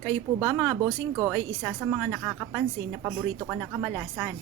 Kayo po ba mga bossing ko ay isa sa mga nakakapansin na paborito ka ng kamalasan?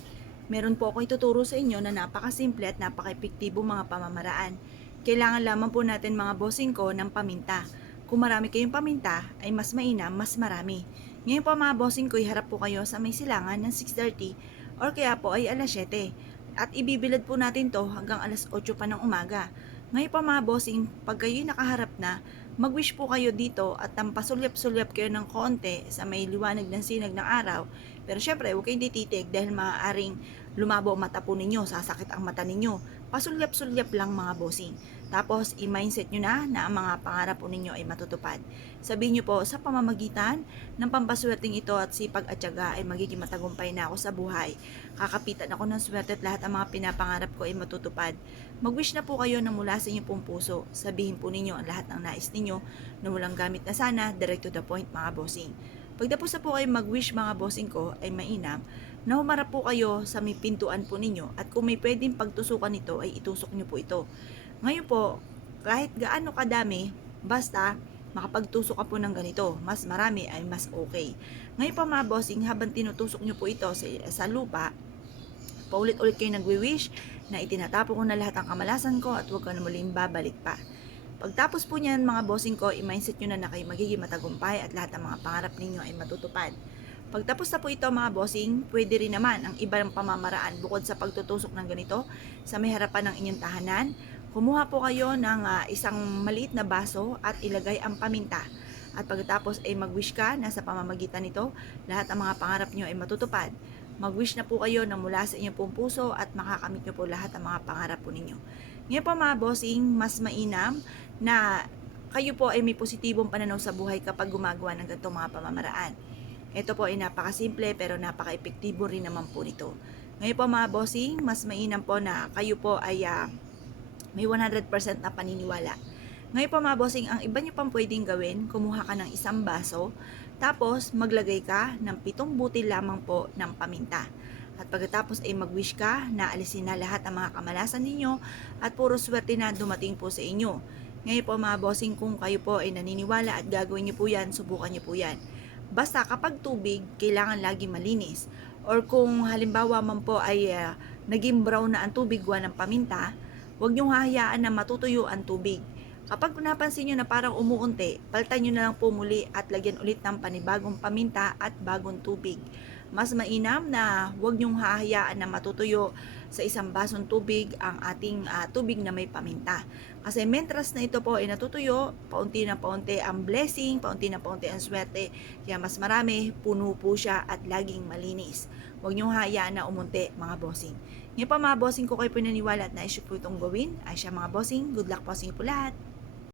Meron po ako ituturo sa inyo na napakasimple at napaka-epektibo mga pamamaraan. Kailangan lamang po natin mga bossing ko ng paminta. Kung marami kayong paminta, ay mas mainam, mas marami. Ngayon po mga bossing ko, iharap po kayo sa may silangan ng 6:30 or kaya po ay alas 7. At ibibilad po natin to hanggang alas 8 pa ng umaga. Ngayon po mga bossing, pag kayo nakaharap na, mag-wish po kayo dito at pasulyap-sulyap kayo ng konti sa may liwanag ng sinag ng araw. Pero syempre, huwag kayong tititig dahil maaaring lumabo ang mata po ninyo, sasakit ang mata ninyo. Pasulyap-sulyap lang mga bossing. Tapos, i-mindset nyo na ang mga pangarap po ninyo ay matutupad. Sabihin nyo po, sa pamamagitan ng pampaswerteng ito at sipag at tiyaga ay magiging matagumpay na ako sa buhay. Kakapitan ako ng swerte at lahat ang mga pinapangarap ko ay matutupad. Mag-wish na po kayo na mula sa inyong pong puso. Sabihin po ninyo ang lahat ng nais ninyo na walang gamit na sana, direct to the point mga bossing. Pagtapos na po kayo mag-wish mga bossing ko ay mainam na humarap po kayo sa may pintuan po ninyo at kung may pwedeng pagtusukan nito ay itusok nyo po ito. Ngayon po, kahit gaano kadami, basta makapagtusok ka po ng ganito, mas marami ay mas okay. Ngayon pa mga bossing, habang tinutusok nyo po ito sa lupa, paulit-ulit kayo nagwi-wish na itinatapon ko na lahat ng kamalasan ko at huwag ka na muling babalik pa. Pagtapos po niyan mga bossing ko, i-mindset nyo na kayo magiging matagumpay at lahat ng mga pangarap ninyo ay matutupad. Pagtapos na po ito mga bossing, pwede rin naman ang ibang pamamaraan bukod sa pagtutusok ng ganito sa may harapan ng inyong tahanan. Kumuha po kayo ng isang maliit na baso at ilagay ang paminta. At pagkatapos ay mag-wish ka na sa pamamagitan nito, lahat ng mga pangarap nyo ay matutupad. Mag-wish na po kayo na mula sa inyong pong puso at makakamit nyo po lahat ng mga pangarap po ninyo. Ngayon po mga bossing, mas mainam na kayo po ay may positibong pananaw sa buhay kapag gumagawa ng ganitong mga pamamaraan. Ito po ay napakasimple pero napaka-epektibo rin naman po nito. Ngayon po mga bossing, mas mainam po na kayo po ay may 100% na paniniwala. Ngayon po mga bossing, ang iba nyo pang pwedeng gawin, kumuha ka ng isang baso, tapos maglagay ka ng 7 butil lamang po ng paminta. At pagkatapos ay mag-wish ka na alisin na lahat ng mga kamalasan ninyo at puro swerte na dumating po sa inyo. Ngayon po mga bossing, kung kayo po ay naniniwala at gagawin nyo po yan, subukan nyo po yan. Basta kapag tubig, kailangan lagi malinis. Or kung halimbawa man po ay naging brown na ang tubig gawa ng paminta, huwag nyong hahayaan na matutuyo ang tubig. Kapag napansin nyo na parang umuunti, palitan nyo na lang po muli at lagyan ulit ng panibagong paminta at bagong tubig. Mas mainam na huwag nyong hahayaan na matutuyo sa isang basong tubig ang ating tubig na may paminta. Kasi mentras na ito po ay natutuyo, paunti na paunti ang blessing, paunti na paunti ang swerte. Kaya mas marami, puno po siya at laging malinis. Huwag nyong hahayaan na umunti mga bossing. Ngayon pa mga bossing ko kayo pinaniwala at na-issue po itong gawin. Ay siya mga bossing, good luck po sa inyo po lahat.